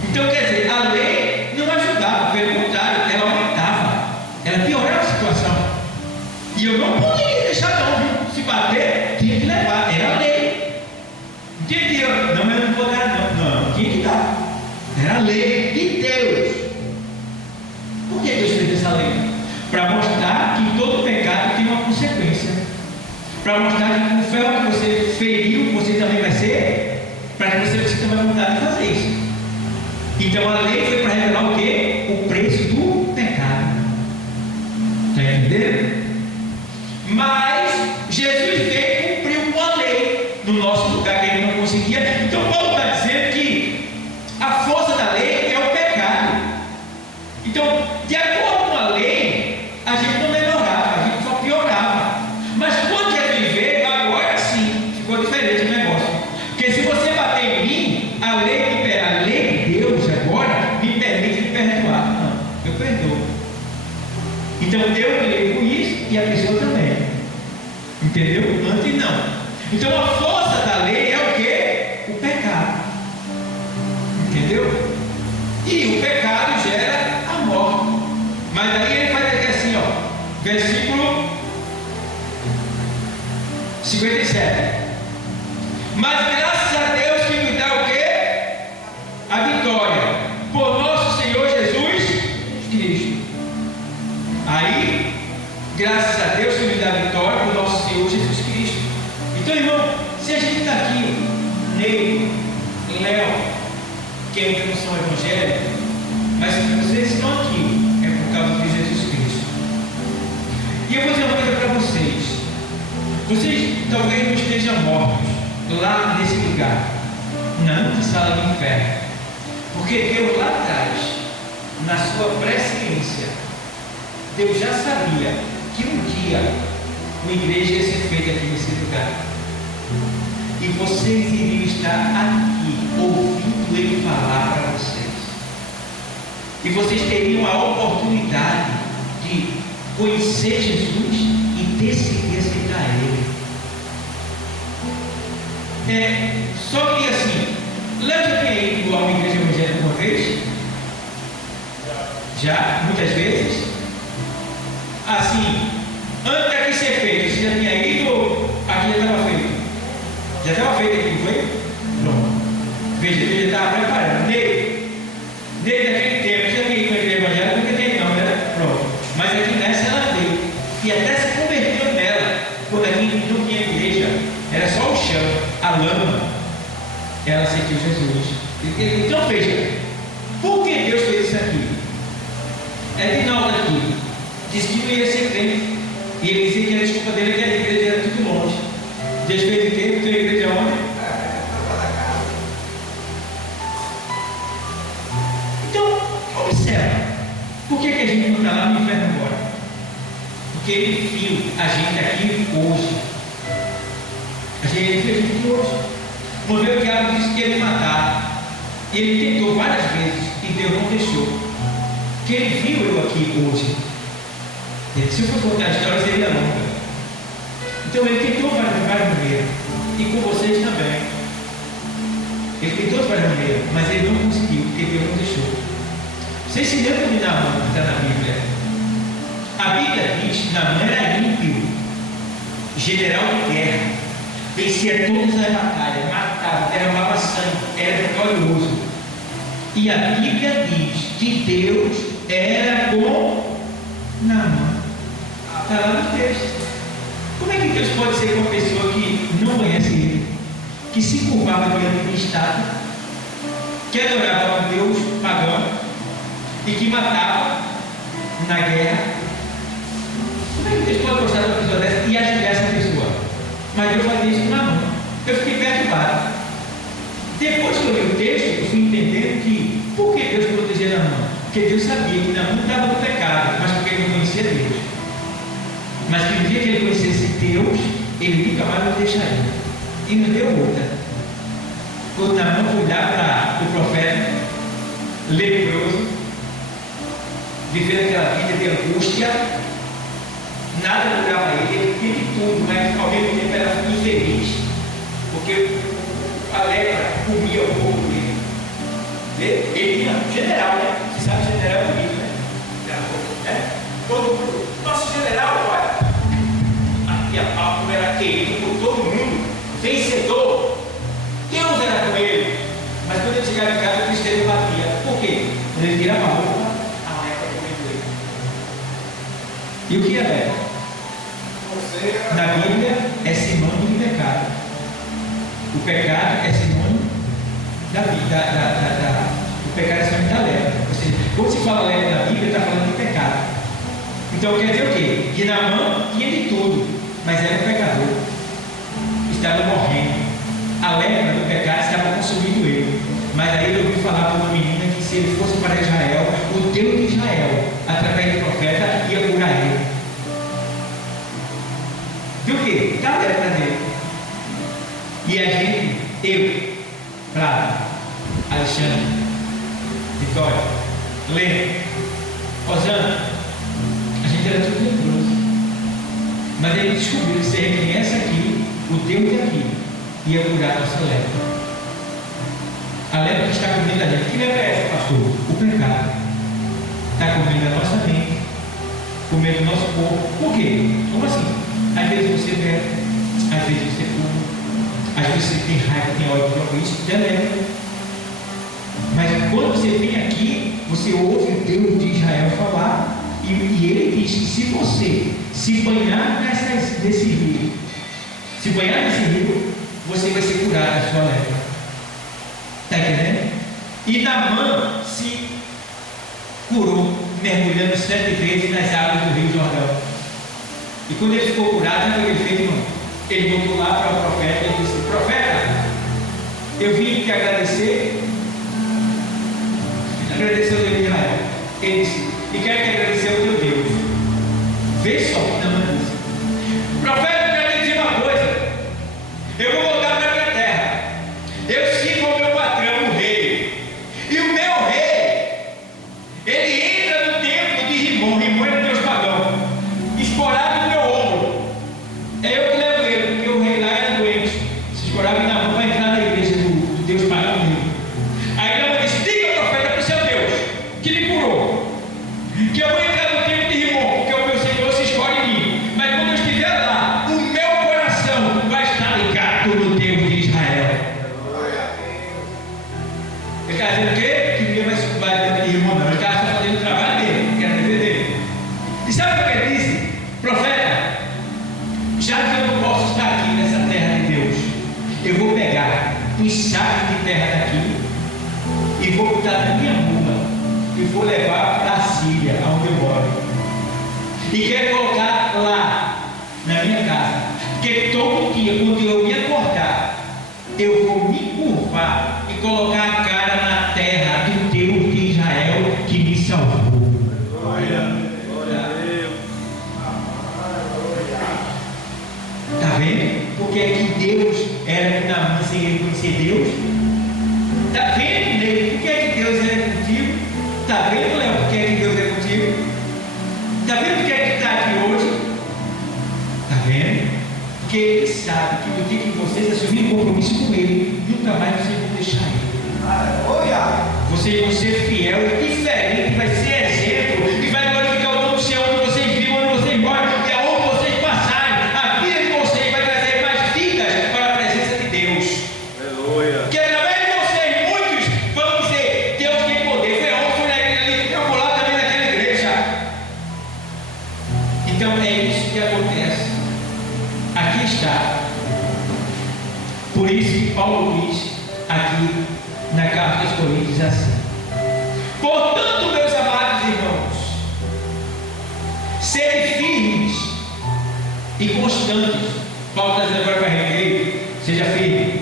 Então, quer dizer, a lei não ajudava, pelo contrário, ela aumentava, ela piorava a situação. E eu não poderia deixar, não, viu? Se bater, tinha que levar, era a lei. Entendia? Não, mas eu não vou dar, não, tinha que dar. Era a lei de Deus. Por que Deus fez essa lei? Para mostrar que todo pecado tem uma consequência. Para mostrar que com o ferro que você feriu, você também vai ser, para que você também vai mudar de fazer isso. Então a lei foi para revelar o quê? O preço do pecado. Está entendendo? Mas Jesus veio e cumpriu com a lei no nosso lugar que ele não conseguia. Então Paulo está dizendo que a força da lei é o pecado. Então, de acordo com a lei, a gente não melhorava, a gente só piorava. Mas quando Jesus veio, agora sim ficou diferente o negócio. Porque se você bater em mim, a lei de Deus agora me permite me perdoar. Não, eu perdoo. Então eu me com isso e a pessoa também. Entendeu? Antes não. Então a força da lei é o quê? O pecado. Entendeu? E o pecado gera a morte. Mas aí ele faz aqui assim, ó, versículo 57. Mas graças a Deus que me dá o quê? A vitória por nosso Senhor Jesus Cristo. Aí, graças a Deus que me dá a vitória por nosso Senhor Jesus Cristo. Então, irmão, se a gente está aqui, Ney, Léo, que ainda não são evangélicos, mas se vocês estão aqui, é por causa de Jesus Cristo. E eu vou dizer uma coisa para vocês. Vocês talvez não estejam mortos lá nesse lugar, na antessala do inferno, porque Deus lá atrás, na sua presciência, Deus já sabia que um dia uma igreja ia ser feita aqui nesse lugar, e vocês iriam estar aqui ouvindo Ele falar para vocês, e vocês teriam a oportunidade de conhecer Jesus e decidir aceitar Ele. Só que assim, Léo já tinha ido a uma igreja evangélica uma vez? Já, muitas vezes. Assim, antes daqui ser feito, você já tinha ido ou aqui já estava feito? Já estava feito aqui, não foi? Pronto. Veja, ele já estava preparando. Desde aquele tempo, já tinha ido na igreja evangélica, nunca tinha ido, não, né? Pronto. Mas aqui nessa ela veio. E até se converteu nela, quando aqui não tinha igreja, era só o chão, a lama. Ela aceitou Jesus. Então veja, por que Deus fez isso aqui? Edinaldo aqui disse que não ia ser crente, e ele dizia que a desculpa dele é que a igreja era tudo longe. Deus fez o quê? Porque a igreja onde? ele viu a gente aqui hoje. Ele fez aqui hoje. Uma vez o diabo disse que ele ia matar. Ele tentou várias vezes e Deus não deixou. Que ele viu eu aqui hoje. Se eu for contar a história, seria longa. Então ele tentou várias maneiras. E com vocês também. Ele tentou de várias maneiras, mas ele não conseguiu, porque Deus não deixou. Vocês se lembram de Naamã que está na Bíblia? A Bíblia diz que Naamã era ímpio, general de guerra, vencia todas as batalhas, matava, derramava sangue, era vitorioso. E a Bíblia diz que Deus era com Naamã. Está lá no texto. Como é que Deus pode ser com uma pessoa que não conhece Ele, que se curvava diante do Estado, que adorava um Deus pagão e que matava na guerra? Como é que Deus pode gostar de uma pessoa dessa e ajudar essa pessoa? Mas Deus fazia isso com Naamã. Eu fiquei perturbado. Depois que eu li o texto, eu fui entendendo que por que Deus protegia Naamã? Porque Deus sabia que Naamã estava no pecado, mas porque ele não conhecia Deus. Mas que no dia que ele conhecesse Deus, ele nunca mais o deixaria. E não deu outra. Quando Naamã foi olhar para o profeta leproso, vivendo aquela vida de angústia, nada durava ele tinha de tudo, mas ao mesmo tempo era infeliz, porque a lepra comia o corpo dele. Ele tinha general, né? Você sabe, general é bonito, né? Quando o nosso general, olha, aqui a Paulo era querido por todo mundo, vencedor, Deus era com ele. Mas quando ele chegava em casa, a tristeza batia. Por quê? Quando ele tirava a roupa, a lepra comendo ele. E o que é lepra? Na Bíblia é sinônimo de pecado. O pecado é sinônimo da vida. O pecado é sinônimo da lepra. Ou seja, quando se fala lepra na Bíblia, está falando de pecado. Então quer dizer o quê? Que Naamã tinha de tudo, mas era um pecador. Estava morrendo. A lepra do pecado estava consumindo ele. Mas aí ele ouviu falar para uma menina que se ele fosse para Israel, o Deus de Israel, através do profeta, ia curar ele. Viu o quê? Da lepra dele. E a gente, eu, Flávio, Alexandre, Vitória, Lê, Rosana, a gente era tudo leproso. Mas ele descobriu que se reconhece aqui, o Deus daqui ia curar a nossa lepra. A lepra que está comendo a gente. Que lepra é essa, pastor? O pecado. Está comendo a nossa mente, comendo o nosso corpo. Por quê? Como assim? Às vezes você bebe, às vezes você fuma, às vezes você tem raiva, tem ódio por isso, é lepra. Mas quando você vem aqui, você ouve o Deus de Israel falar. E ele diz que se você se banhar nesse rio, se banhar nesse rio, você vai ser curado da sua lepra. Está entendendo? E Naamã se curou mergulhando 7 vezes nas águas do Rio Jordão. E quando ele ficou curado, sabe o que ele fez, irmão? Ele voltou lá para o profeta e disse: profeta, eu vim te agradecer. Agradeceu ao Deus de Israel. Ele disse: e quero te agradecer ao teu Deus. Vê só o que Naamã disse: profeta, eu quero te dizer uma coisa. Eu vou voltar para a minha terra. Eu sirvo ao meu patrão, o rei. E o meu rei, ele entra no templo de Rimon. Rimon é Deus pagão, escorado no meu ombro. É eu que levo ele, porque o rei lá era doente. Se escorava em Naamã para entrar na igreja do Deus pagão dele. Aí Naamã disse: diga, profeta, para o seu Deus que me curou, que eu vou entrar no templo de Rimon, porque o meu Senhor se escolhe em mim. Mas quando eu estiver lá, o meu coração vai estar ligado no Deus de Israel. Ele está dizendo o quê? Que ninguém vai se curvar dentro de Rimon, não. Ele está só fazendo o trabalho dele, que era dever dele. E sabe o que ele disse? Profeta, já que eu não posso estar aqui nessa terra de Deus, eu vou pegar os sacos de terra daqui e vou botar na minha mula e vou levar para a Síria, onde eu moro. E quero colocar lá na minha casa, porque todo dia, quando eu me acordar, eu vou me curvar e colocar a cara na terra do Deus de Israel que me salvou. Glória a Deus. vendo porque é que Deus era Naamã sem ele conhecer Deus? Está vendo nele porque é que Deus era contigo? Está vendo, Léo, porque é que Deus é contigo? Está vendo porque é que está aqui hoje? Está vendo? Porque ele sabe que no dia que vocês assumirem compromisso com ele, nunca mais vocês vão deixar ele. Aleluia! Vocês vão ser fiel e diferente, vai ser exemplo e vai glorificar o nome do Senhor onde vocês vivem, onde vocês moram e aonde vocês passarem. A vida de vocês vai trazer mais vidas para a presença de Deus. Aleluia! Que através de vocês, muitos vão dizer: Deus tem poder. Foi onde foi ali, eu vou lá também naquela igreja. Então é isso que acontece. Aqui está. Por isso que Paulo diz aqui na carta aos Coríntios assim: portanto, meus amados irmãos, sede firmes e constantes. Paulo está dizendo agora para a igreja: seja firme,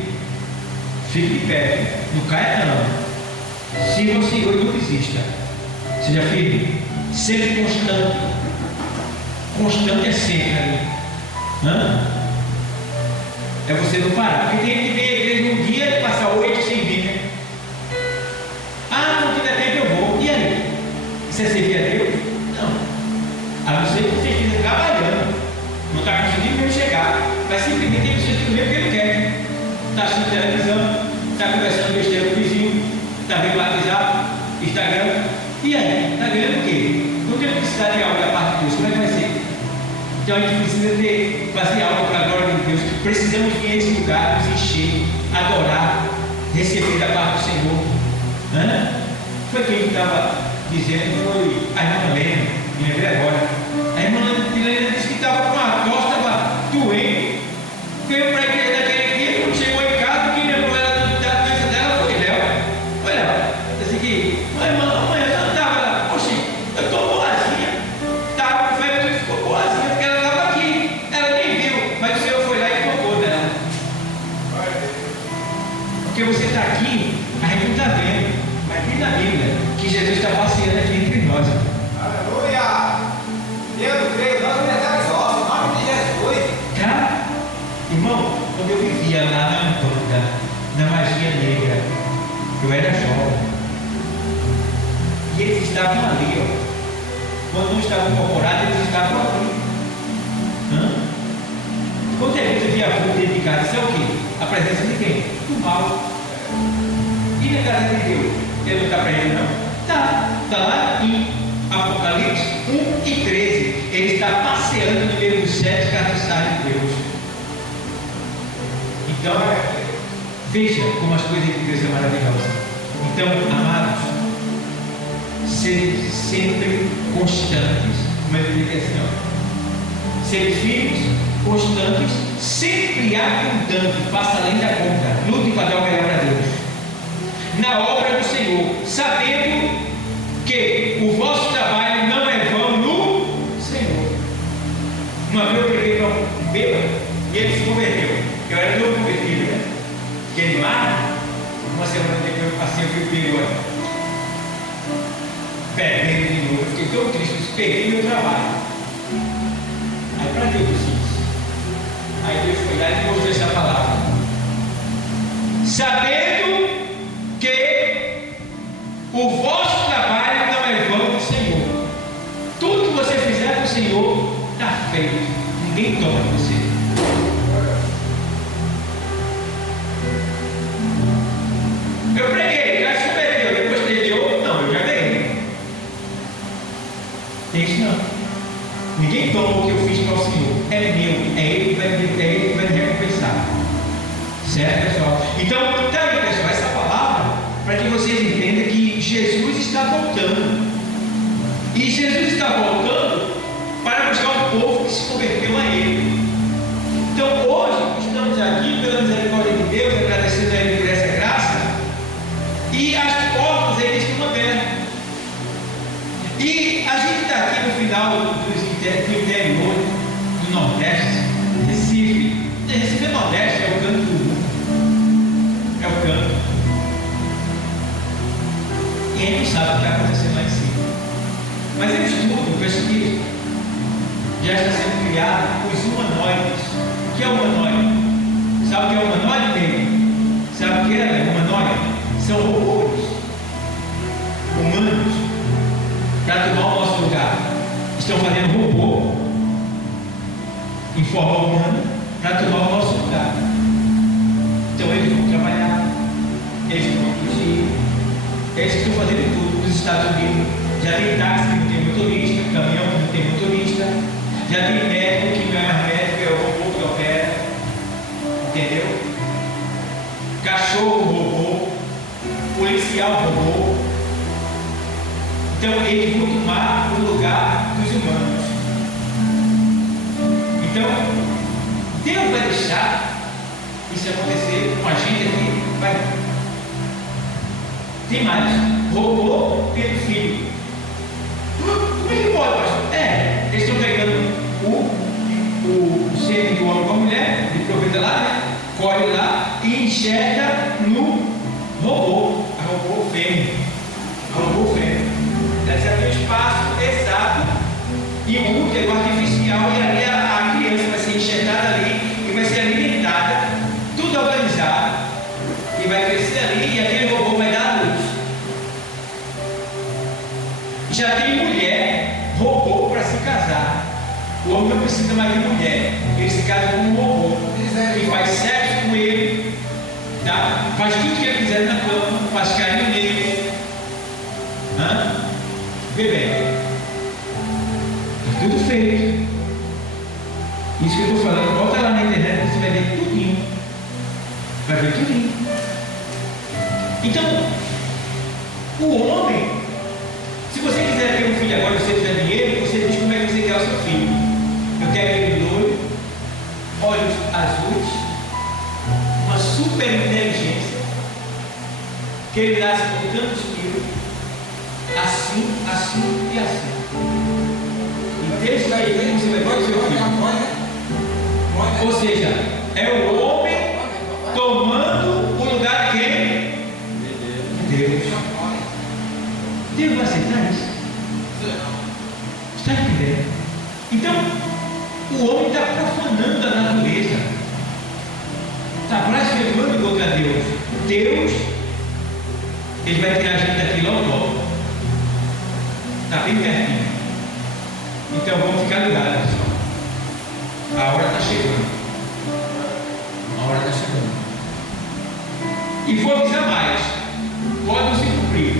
fique de pé, não caia não, siga o Senhor e não desista. Seja firme, seja constante. Constante é sempre ali. É você não parar, porque tem gente que vem à igreja um dia e passa 8 sem vir, né? Não tiver tempo eu vou. E aí? Isso é servir a Deus? Não. A não ser que você esteja trabalhando, não está conseguindo mesmo chegar, mas simplesmente tem pessoas que não quer. Está assistindo televisão, está conversando besteira com o vizinho, está vendo WhatsApp, Instagram. E aí? Está ganhando o quê? Não tem necessidade de algo da parte de Deus. Como é que vai ser? Então a gente precisa fazer algo para a glória de Deus. Precisamos vir a esse lugar, nos encher, adorar, receber da parte do Senhor. Foi quem estava dizendo, foi a irmã Helena, me lembrei agora. A irmã Helena disse que estava com uma tosse, estava doente. Veio para a igreja daquele dia, quando chegou em casa, quem lembrou ela da doença dela foi Léo. Foi Léo. Disse que, irmã, amanhã ela estava lá, poxa, eu estou boazinha. Estava com febre, mas ficou boazinha, porque ela estava aqui. Ela nem viu, mas o Senhor foi lá e tocou dela. Porque você está aqui, a gente não está vendo. Mas diz na Bíblia que Jesus está passeando aqui entre nós. Aleluia! Eu creio, nós metemos ossos, em nome de Jesus. Tá? Irmão, quando eu vivia lá na Umbanda, na magia negra, eu era jovem. E eles estavam ali, ó. Quando não estavam incorporados, eles estavam ali. Quantas vezes eu via fogo dentro de casa? Isso é o quê? A presença de quem? Do mal. E na casa de Deus? Ele não está para ele, não? Está lá em Apocalipse 1 e 13. Ele está passeando no meio dos 7 castiçais de Deus. Então, veja como as coisas de Deus são maravilhosas. Então, amados, sejam sempre constantes. Como eu digo assim, ó. Sejam firmes, constantes, sempre abundantes, faça além da conta. Lute para dar o melhor para Deus. Na obra do Senhor, sabendo que o vosso trabalho não é vão no Senhor. Uma vez eu preguei para um bêbado e ele se converteu. Eu era novo convertido, né? Fiquei lá, uma semana depois eu passei, eu fui pego, bebendo de novo. Eu fiquei tão triste, eu peguei meu trabalho. Aí para que eu fiz isso? Aí Deus foi lá e mostrou essa palavra. Sabendo que o vosso trabalho não é vão do Senhor. Tudo que você fizer para o Senhor está feito. Ninguém toma de você. Eu preguei, já se converteu, depois teve outro, não, eu já ganhei. Tem isso não. Ninguém toma o que eu fiz para o Senhor. É meu, é Ele que vai me recompensar. Certo, pessoal? Então, tá aí, pessoal, essa palavra, para que vocês entendam que Jesus está voltando. E Jesus está voltando para buscar um povo que se converteu a Ele. Então, hoje, estamos aqui pela misericórdia de Deus, agradecendo a Ele por essa graça. E as portas ainda estão abertas. E a gente está aqui no final do interior do Nordeste, Recife. Recife é Nordeste, é o canto do mundo. É o canto. E a gente não sabe o que está acontecendo lá em cima. Mas eu estudo, o pessoal estão fazendo robô em forma humana para tomar o nosso lugar. Então eles vão trabalhar, eles vão produzir, eles estão fazendo tudo. Nos Estados Unidos já tem táxi que não tem motorista, caminhão que não tem motorista, já tem médico que não é mais médico, é o robô que opera, entendeu? Cachorro robô, policial robô. Então eles vão tomar o lugar dos humanos. Então Deus vai deixar isso acontecer com a gente aqui? Vai. Tem mais. Robô tendo filho. Como é que pode, pastor? Eles estão pegando o sêmen do homem com a mulher, de profeta lá, né? Corre lá e injeta no robô. A robô fêmea. A robô fêmea. Ela já tem um espaço exato e um útero artificial, e ali a criança vai ser enxertada ali e vai ser alimentada, tudo organizado, e vai crescer ali, e aquele robô vai dar luz. Já tem mulher robô para se casar. O homem não precisa mais de mulher, ele se casa com um robô e faz sexo com ele, tá? Faz tudo que ele quiser na cama, faz carinho nele. Bebê, está tudo feito. Isso que eu estou falando, bota lá na internet, você vai ver tudinho. Vai ver tudinho. Então, o homem, se você quiser ter um filho agora, se você tiver dinheiro, você diz como é que você quer o seu filho. Eu quero ele loiro, olhos azuis, uma super inteligência, que ele nasce com tantos quilos, assim, assim e assim. E desde aí você vai ter o seu filho. Ou seja, é o homem tomando o lugar de quem? Deus. Deus vai aceitar isso? Está entendendo? Então, o homem está profanando a natureza, está blasfemando contra Deus. Deus, ele vai tirar a gente daqui logo. Está bem pertinho. Então vamos ficar ligados, pessoal. A hora está chegando. A hora está chegando. E vou avisar mais. Pode não se cumprir,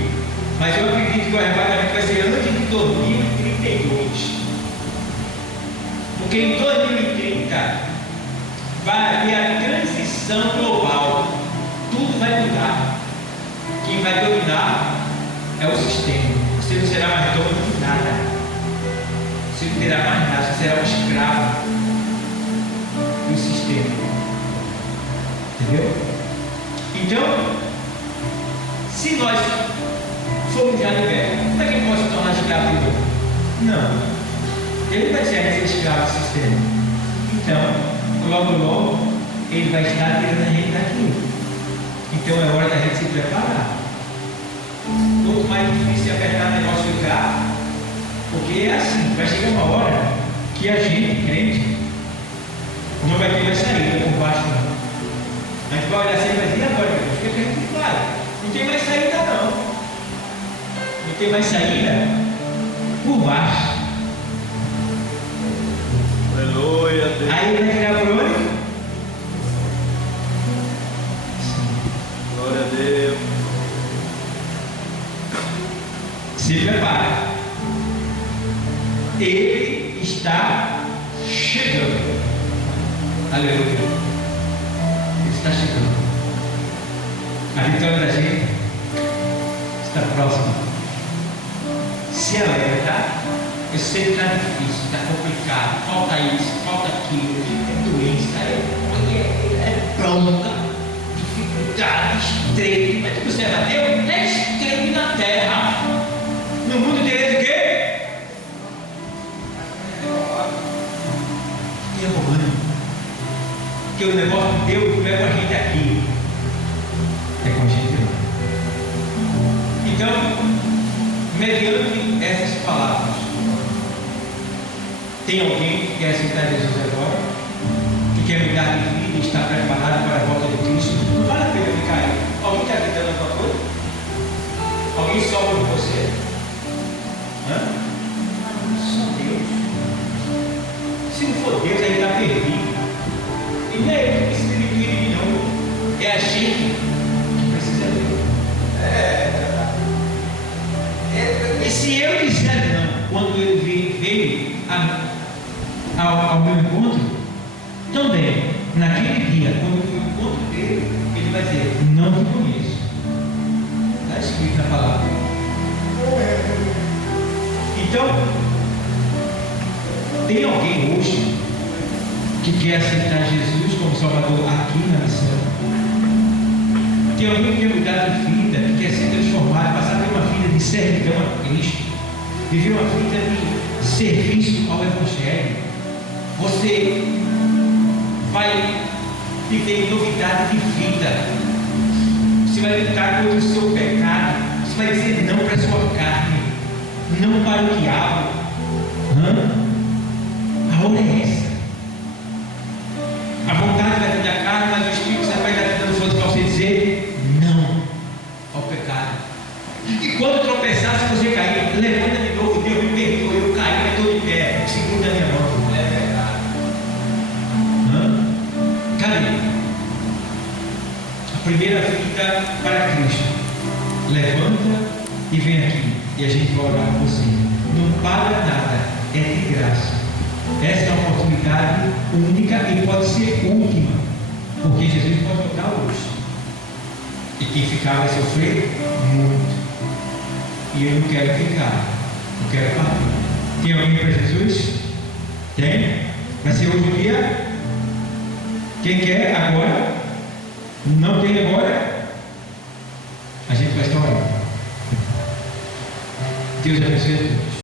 mas eu acredito que o arrebatamento vai ser antes de 2032. Porque em 2030 vai haver a transição global. Tudo vai mudar. Quem vai dominar é o sistema. Você não será mais dono de nada. Você não terá mais nada. Você será um escravo do sistema. Entendeu? Então, se nós formos já libertos, como é que ele pode se tornar escravo de novo? Não. Ele vai ser escravo do sistema. Então, logo, ele vai estar tirando a gente daqui. Então é hora da gente se preparar. Quanto mais difícil apertar o negócio ficar, porque é assim, vai chegar uma hora que a gente, crente, não vai ter mais saída por baixo, não. A gente vai olhar assim e vai dizer, e agora, Deus? O que a gente faz? Não tem mais saída, não. Não tem mais saída por baixo. Aleluia, Deus. Aí ele vai tirar por onde? Glória a Deus. Se prepara. Ele está chegando. Aleluia. Ele está chegando. A vitória da gente está próxima. Se alegra, tá? Eu sei que está difícil, está complicado. Falta isso, falta aquilo. É doença, é bronca, dificuldade, estreito. Mas você é Deus? É estreito na terra. No mundo tereis o quê? É romano. Porque o negócio de Deus não é com a gente aqui, é com a gente lá. Então, mediante essas palavras, tem alguém que quer aceitar Jesus agora, que quer mudar de vida e está preparado para a volta de Cristo? Não vale a pena ficar aí. Alguém está gritando alguma coisa? Alguém sobra com você? Só Deus. Se não for Deus, aí está perdido. E não é ele que precisa de mim, não. É a gente que precisa dele. E se eu disser não, quando ele veio ao meu encontro, também, naquele dia, quando eu fui ao encontro dele, ele vai dizer: não te conheço. Está escrito na palavra. Então, tem alguém hoje que quer aceitar Jesus como Salvador aqui na missão? Tem alguém que quer mudar de vida, que quer ser transformado, passar a ter uma vida de servidão a Cristo, viver uma vida de serviço ao Evangelho? Você vai viver novidade de vida. Você vai lutar contra o seu pecado. Você vai dizer não para a sua carne, não para o diabo. A hora é essa. A vontade vai vir da carne, mas o Espírito Santo vai dar vida nos outros para você dizer não ao pecado. E quando tropeçar, se você cair, levanta de novo. Deus me perdoa, eu caí, mas estou de pé. Segura a minha mão. É verdade. Cadê? A primeira vida para Cristo. Levanta e vem aqui. E a gente vai orar por você. Não paga nada, é de graça. Essa é uma oportunidade única e pode ser última, porque Jesus pode voltar hoje. E quem ficar vai sofrer muito. E eu não quero ficar, eu quero partir. Tem alguém para Jesus? Tem? Vai ser hoje o dia? Quem quer agora? Não tem agora? A gente vai estar orando. Deus abençoe.